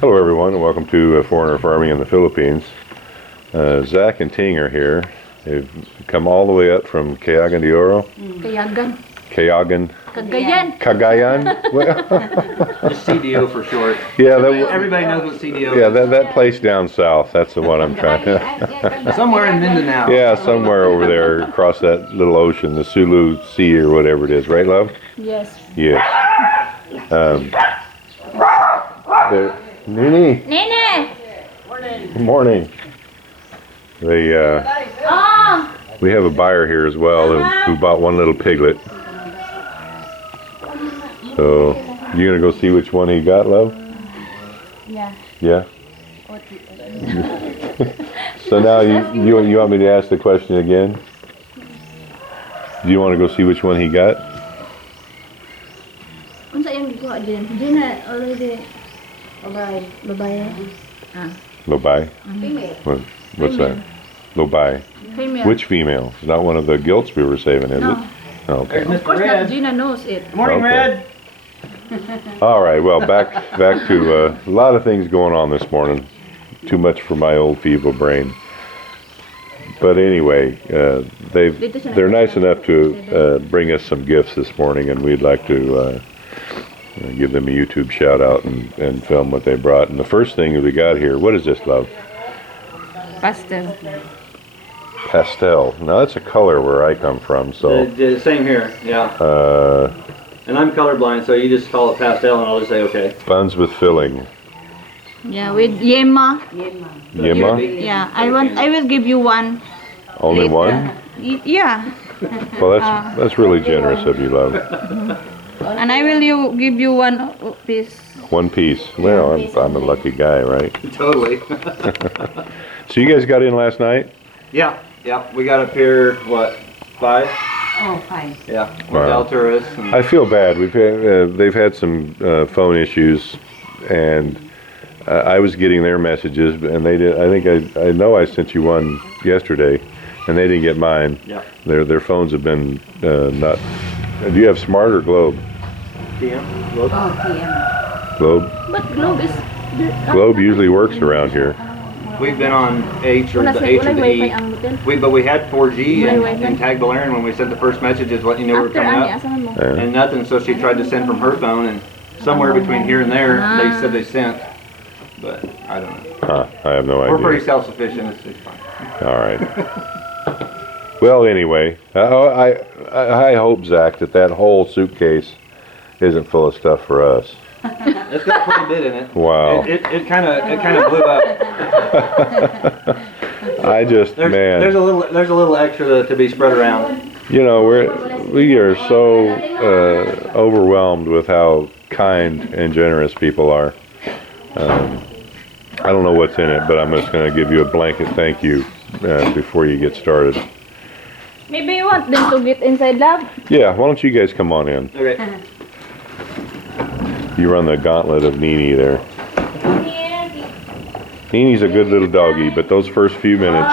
Hello everyone and welcome to Foreigner Farming in the Philippines. Zach and Ting are here. They've come all the way up from Cagayan de Oro. Cagayan. Cagayan. Just CDO for short. Yeah, everybody knows what CDO yeah, is. that place down south. That's the one I'm trying to. Somewhere in Mindanao. Yeah, somewhere over there across that little ocean, the Sulu Sea or whatever it is, right, love? Yes. Yes. Nene. Nene. Good morning. They we have a buyer here as well who bought one little piglet. So you gonna go see which one he got, love? Yeah. Yeah. So now you want me to ask the question again? Do you want to go see which one he got? Unsa yung gikuha din? Di na already. Babae. Lobai? What's that? Lobai. Female. Which female? It's not one of the gilts we were saving, is No. it? Oh, okay. Of course not. Gina knows it. Good morning, Okay. Red. All right. Well, back to a lot of things going on this morning. Too much for my old feeble brain. But anyway, they're nice enough to bring us some gifts this morning, and we'd like to give them a YouTube shout out and film what they brought. And the first thing that we got here, what is this, love? Pastel. Pastel. Now that's a color where I come from, so. Same here, yeah. And I'm colorblind, so you just call it pastel, and I'll just say okay. Buns with filling. Yeah, with yema. Yema? Yeah, I will give you one. Only later. one? Yeah. Well, that's really generous of you, love. And I will give you one piece. One piece. Well, I'm a lucky guy, right? Totally. So you guys got in last night? Yeah. We got up here, what, 5? Oh, 5. Yeah. With Wow. Alturas. And I feel bad. They've had some phone issues, and I was getting their messages, and they did. I know I sent you one yesterday, and they didn't get mine. Yeah. Their phones have been not. Do you have Smart or Globe? PM? Look. Oh, PM. Globe. But Globe is. Globe usually works around here. We've been on H or Wala the H or the Wi-Fi E. ang motel. But we had 4G Wala in Wi-Fi. Tagbilaran when we sent the first messages, letting you know we were After coming ani up. asahan mo. Yeah. And nothing, so she tried to send from her phone, and somewhere between here and there, they said they sent. But I don't know. I have no We're idea. pretty self-sufficient. It's fine. All right. Well, anyway, I hope, Zach, that whole suitcase isn't full of stuff for us. It's got quite a bit in it. Wow. It kind of blew up. I just, man. There's a little extra to be spread around. You know, we are so overwhelmed with how kind and generous people are. I don't know what's in it, but I'm just going to give you a blanket thank you before you get started. Maybe you want them to get inside, love? Yeah, why don't you guys come on in? Okay. You run the gauntlet of Nene there. Nene's a good little doggy, but those first few minutes.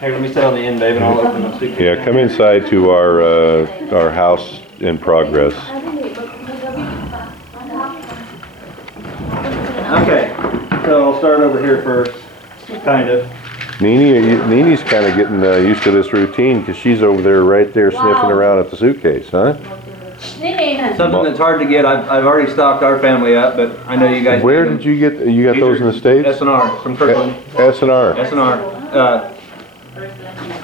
Hey, let me sit on the end, babe, and I'll open the suitcase. Yeah, come inside to our house in progress. Okay, so I'll start over here first, kind of. Nene's kind of getting used to this routine because she's over there, right there, sniffing around at the suitcase, huh? Something that's hard to get. I've already stocked our family up, but I know you guys. Where did you get? You got those in the States? S&R from Kirkland. S&R. S&R.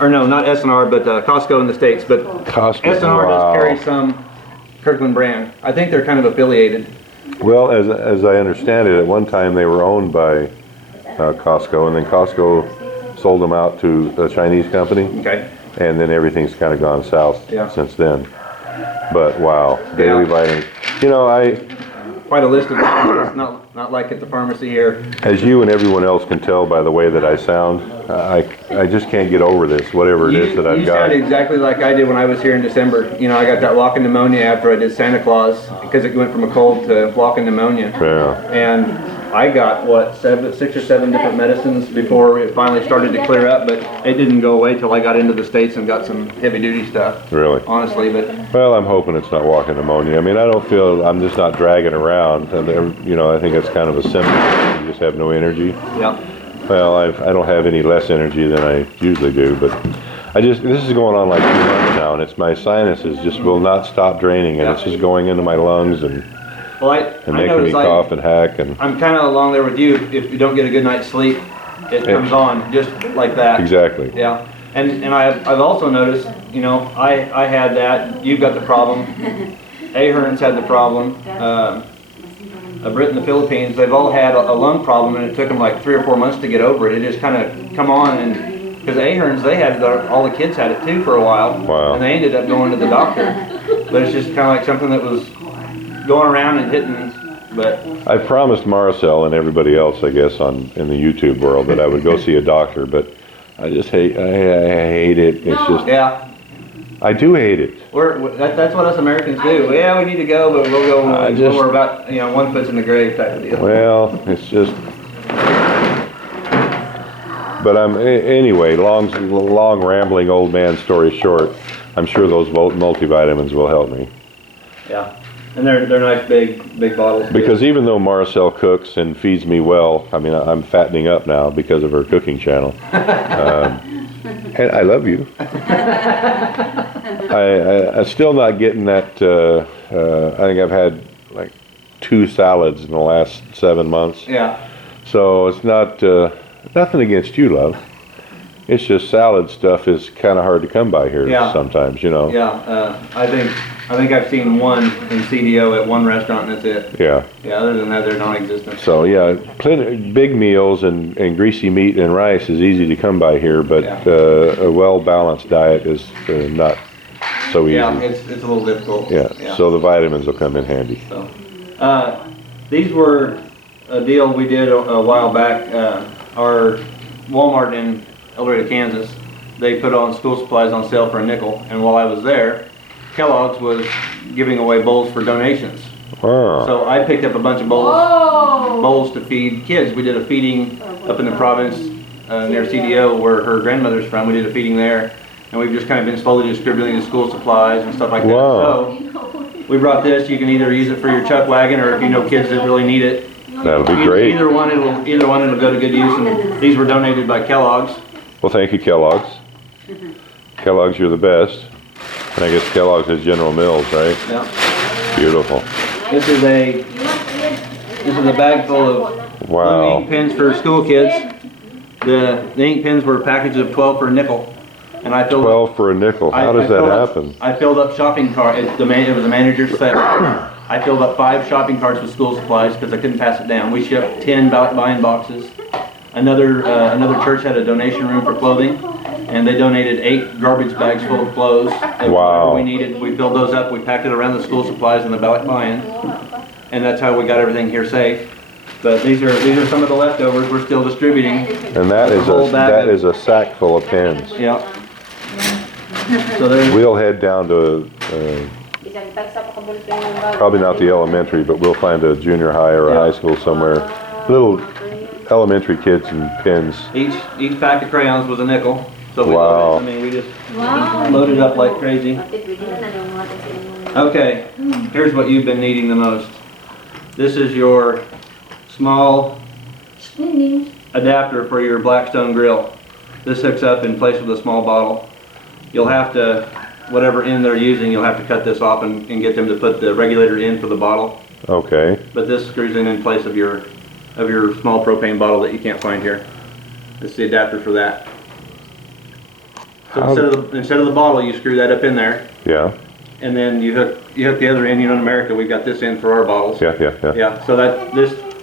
Or no, not S&R, but Costco in the States. But Costco. S&R Wow. does carry some Kirkland brand. I think they're kind of affiliated. Well, as I understand it, at one time they were owned by Costco, and then Costco sold them out to a Chinese company. Okay. And then everything's kind of gone south since then. But wow, daily vitamins. You know, Quite a list of items. Not like at the pharmacy here. as you and everyone else can tell by the way that I sound, I just can't get over this, whatever it is that I've You got. sound exactly like I did when I was here in December. You know, I got that walking pneumonia after I did Santa Claus because it went from a cold to walking pneumonia. Yeah. And I got what, 6 or 7 different medicines before it finally started to clear up, but it didn't go away till I got into the States and got some heavy duty stuff. Really? Honestly, but Well, I'm hoping it's not walking pneumonia. I mean, I don't feel, I'm just not dragging around. And you know, I think it's kind of a symptom. You just have no energy. yeah. Well, I don't have any less energy than I usually do, but this is going on like 2 months now, and it's my sinuses just will not stop draining, and it's just going into my lungs and Well, I making me noticed cough and hack and I'm kind of along there with you. If you don't get a good night's sleep, it comes on just like that. exactly. Yeah, and I've also noticed, you know, I had that. You've got the problem. Ahern's had the problem. A Brit in the Philippines, they've all had a lung problem, and it took them like 3 or 4 months to get over it. It just kind of come on, and because Ahern's, they had all the kids had it too for a while, Wow. and they ended up going to the doctor. But it's just kind of like something that was going around and hitting. But I promised Marcel and everybody else, I guess, in the YouTube world that I would go see a doctor, but I just hate it. It's just, yeah, I do hate it. that's what us Americans do. Yeah, we need to go, but we'll go when we're about, you know, 1 foot's in the grave type of deal. Well, it's just, but anyway, long rambling old man story short, I'm sure those multivitamins will help me. Yeah, and they're nice big bottles too. Because even though Marcel cooks and feeds me well, I mean, I'm fattening up now because of her cooking channel. And I love you. I'm still not getting that. I think I've had like 2 salads in the last 7 months. Yeah. So it's not nothing against you, love. It's just salad stuff is kind of hard to come by here sometimes, you know. Yeah. I think I've seen one in CDO at one restaurant, and that's it. Yeah. Yeah. Other than that, they're non-existent. So yeah, big meals and greasy meat and rice is easy to come by here, but a well-balanced diet is not so easy. Yeah, it's a little difficult. Yeah. So the vitamins will come in handy. So, these were a deal we did a while back. Our Walmart in El Dorado, Kansas, they put on school supplies on sale for a nickel, and while I was there, Kellogg's was giving away bowls for donations. Wow. So I picked up a bunch of bowls to feed kids. We did a feeding up in the province near CDO, where her grandmother's from. We did a feeding there, and we've just kind of been slowly distributing the school supplies and stuff like that. Wow. So we brought this. You can either use it for your chuck wagon, or if you know kids that really need it, That'll be great. Either one it'll go to good use. And these were donated by Kellogg's. Well, thank you, Kellogg's. Kellogg's, you're the best. And I guess Kellogg's is General Mills, right? Yeah. Beautiful. This is a bag full of blue ink pens for school kids. The ink pens were packages of 12 for a nickel, and I filled 12 for a nickel. How does that happen? I filled up shopping carts. It was a manager's set. I filled up 5 shopping carts with school supplies because I couldn't pass it down. We shipped 10 buying boxes. Another church had a donation room for clothing, and they donated 8 garbage bags full of clothes. And wow. Whatever we needed, we filled those up. We packed it around the school supplies in the ballot buy-in, and that's how we got everything here safe. But these are some of the leftovers we're still distributing. And that is a sack full of pens. Yeah. So we'll head down to probably not the elementary, but we'll find a junior high or a high school somewhere. Little elementary kids and pens. Each pack of crayons was a nickel. So we we just loaded up like crazy. Okay, here's what you've been needing the most. This is your small adapter for your Blackstone grill. This hooks up in place with a small bottle. You'll have to, whatever end they're using, you'll have to cut this off and get them to put the regulator in for the bottle. Okay. But this screws in place of your small propane bottle that you can't find here. This is the adapter for that. So instead of the bottle, you screw that up in there. Yeah. And then you hook the other end. You know, in America, we've got this in for our bottles. Yeah. Yeah. So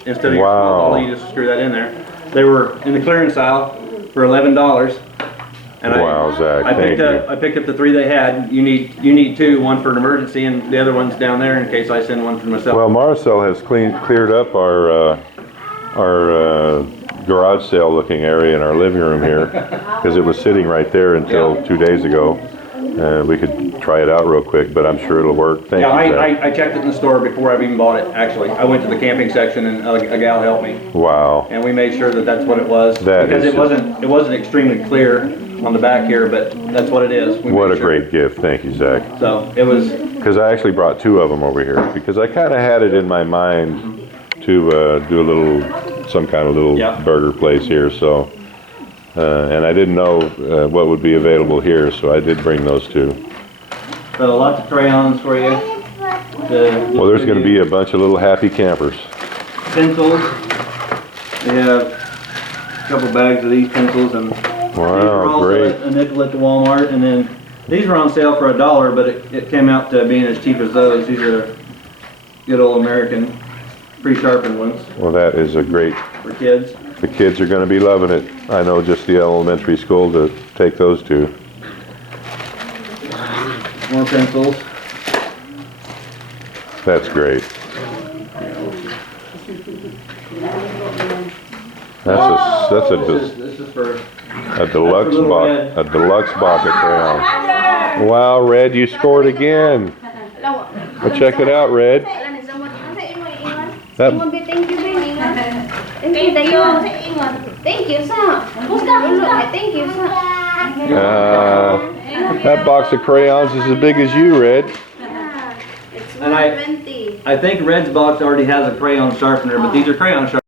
instead of your small bottle, you just screw that in there. They were in the clearance aisle for $11. And Zach, I picked up the 3 they had. You need 2, one for an emergency, and the other one's down there in case I send one for myself. Well, Marcel has cleared up our garage sale looking area in our living room here because it was sitting right there until 2 days ago. We could try it out real quick, but I'm sure it'll work. Thank Yeah, you, Zach. I checked it in the store before I even bought it, actually. I went to the camping section and a gal helped me. Wow. And we made sure that that's what it was. That Because is it wasn't extremely clear on the back here, but that's what it is. We What made a sure. great gift. Thank you, Zach. So, it was, Because I actually brought 2 of them over here because I kind of had it in my mind to do a little, some kind of little Yeah. burger place here. So, and I didn't know what would be available here, so I did bring those 2. so lots of crayons for you. Well, there's going to be a bunch of little happy campers. Pencils. We have a couple bags of these pencils, and these are Wow, also great. a nickel at the Walmart. And then these were on sale for $1, but it came out to being as cheap as those. These are good old American pre-sharpened ones Well, that is a great, for kids. the kids are going to be loving it. I know just the elementary school to take those to. More pencils. That's great. That's This is for a deluxe little box, Red. a deluxe box of crayons. Wow, Red, you scored again. Well, check it out, Red. That, Thank you, baby. Thank you, thank you, sir. Thank you, sir. that box of crayons is as big as you, Red. It's And I 120. think Red's box already has a crayon sharpener, but these are crayon sharpeners.